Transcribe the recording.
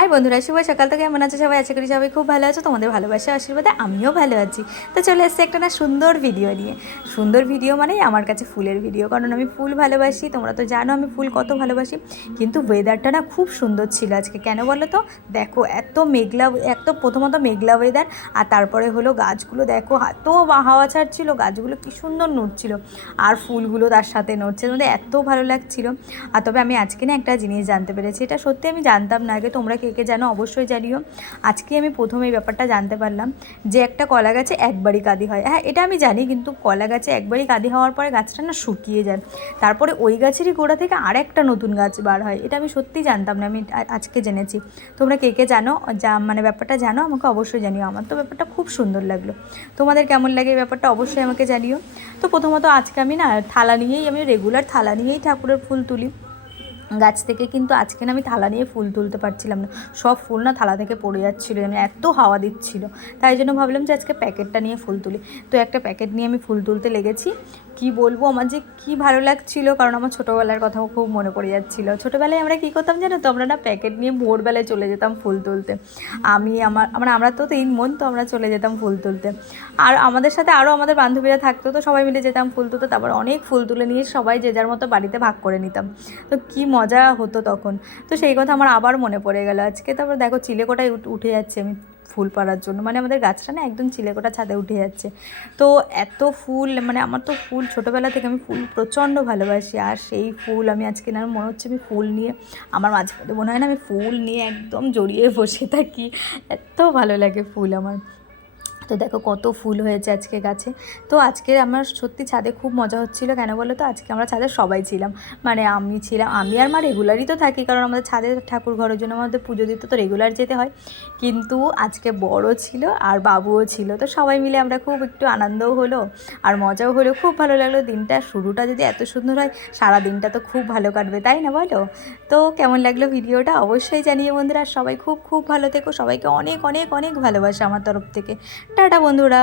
High বন্ধুরা, শুভ সকাল। তো কেমন আছো সবাই? আশা করি সবাই খুব ভালো আছো। তোমাদের ভালোবাসা আশীর্বাদে আমিও ভালো আছি। তো চলে এসেছি একটা সুন্দর ভিডিও নিয়ে। সুন্দর ভিডিও মানেই আমার কাছে ফুলের ভিডিও, কারণ আমি ফুল ভালোবাসি। তোমরা তো জানো আমি ফুল কত ভালোবাসি। কিন্তু ওয়েদারটা খুব সুন্দর ছিল আজকে। কেন বলো তো? দেখো এত মেঘলা, প্রথমত মেঘলা ওয়েদার, আর তারপরে হলো গাছগুলো দেখো এত হাওয়া ছাড়ছিল, গাছগুলো কি সুন্দর নড়ছিল, আর ফুলগুলো তার সাথে নড়ছে, এত ভালো লাগছিল। আর তবে আমি আজকে একটা জিনিস জানতে পেরেছি, এটা সত্যি আমি জানতাম না আগে। তোমরা কে কে জানো অবশ্যই জানিও। আজকে আমি প্রথমে এই ব্যাপারটা জানতে পারলাম যে একটা কলা গাছে একবারই কাঁদি হয়। হ্যাঁ, এটা আমি জানি, কিন্তু কলা গাছে একবারই কাঁদি হওয়ার পরে গাছটা শুকিয়ে যায়, তারপরে ওই গাছেরই গোড়া থেকে আরেকটা নতুন গাছ বার হয়। এটা আমি সত্যিই জানতাম না, আমি আজকে জেনেছি। তোমরা কে কে জানো, ব্যাপারটা জানো, আমাকে অবশ্যই জানিও। আমার তো ব্যাপারটা খুব সুন্দর লাগলো। তোমাদের কেমন লাগে এই ব্যাপারটা অবশ্যই আমাকে জানিও। তো প্রথমত আজকে আমি থালা নিয়েই, আমি রেগুলার থালা নিয়েই ঠাকুরের ফুল তুলি গাছ থেকে, কিন্তু আজকে আমি থালা নিয়ে ফুল তুলতে পারছিলাম না। সব ফুল থালা থেকে পড়ে যাচ্ছিলো, এত হাওয়া দিচ্ছিল। তাই জন্য ভাবলাম যে আজকে প্যাকেটটা নিয়ে ফুল তুলি। তো একটা প্যাকেট নিয়ে আমি ফুল তুলতে লেগেছি। কি বলবো, আমার যে কী ভালো লাগছিল, কারণ আমার ছোটোবেলার কথাও খুব মনে পড়ে যাচ্ছিলো। ছোটোবেলায় আমরা কী করতাম জানো তো? আমরা প্যাকেট নিয়ে ভোরবেলায় চলে যেতাম ফুল তুলতে। আমরা তো 3 বোন, তো আমরা চলে যেতাম ফুল তুলতে। আর আমাদের সাথে আরও আমাদের বান্ধবীরা থাকতো, তো সবাই মিলে যেতাম ফুল তুলতে। তারপর অনেক ফুল তুলে নিয়ে সবাই যে যার মতো বাড়িতে ভাগ করে নিতাম। তো কী মজা হতো তখন। তো সেই কথা আমার আবার মনে পড়ে গেল আজকে। তারপর দেখো চিলেকোঠায় উঠে যাচ্ছে আমি ফুল পাড়ার জন্য, আমাদের গাছটা একদম চিলেকোঠা ছাদে উঠে যাচ্ছে। তো এত ফুল, আমার তো ফুল ছোটোবেলা থেকে আমি ফুল প্রচণ্ড ভালোবাসি। আর সেই ফুল আমি আজকে মনে হচ্ছে আমি ফুল নিয়ে, আমার মাঝে মধ্যে মনে হয় না আমি ফুল নিয়ে একদম জড়িয়ে বসে থাকি, এত ভালো লাগে ফুল আমার। তো দেখো কত ফুল হয়েছে আজকে গাছে। তো আজকে আমার সত্যি ছাদে খুব মজা হচ্ছিলো। কেন বলো তো? আজকে আমরা ছাদে সবাই ছিলাম, আমি ছিলাম, আমি আর মা রেগুলারই তো থাকি, কারণ আমাদের ছাদে ঠাকুর ঘরের জন্য আমাদের পুজো দিতে তো রেগুলার যেতে হয়। কিন্তু আজকে বড় ছিল আর বাবুও ছিল, তো সবাই মিলে আমরা খুব একটু আনন্দও হলো আর মজাও হলো, খুব ভালো লাগলো। দিনটা শুরুটা যদি এত সুন্দর হয়, সারা দিনটা তো খুব ভালো কাটবে, তাই না বলো? তো কেমন লাগলো ভিডিওটা অবশ্যই জানিয়ে বন্ধুরা। সবাই খুব খুব ভালো থেকো, সবাইকে অনেক অনেক অনেক ভালোবাসা আমার তরফ থেকে। টাটা বন্ধুরা।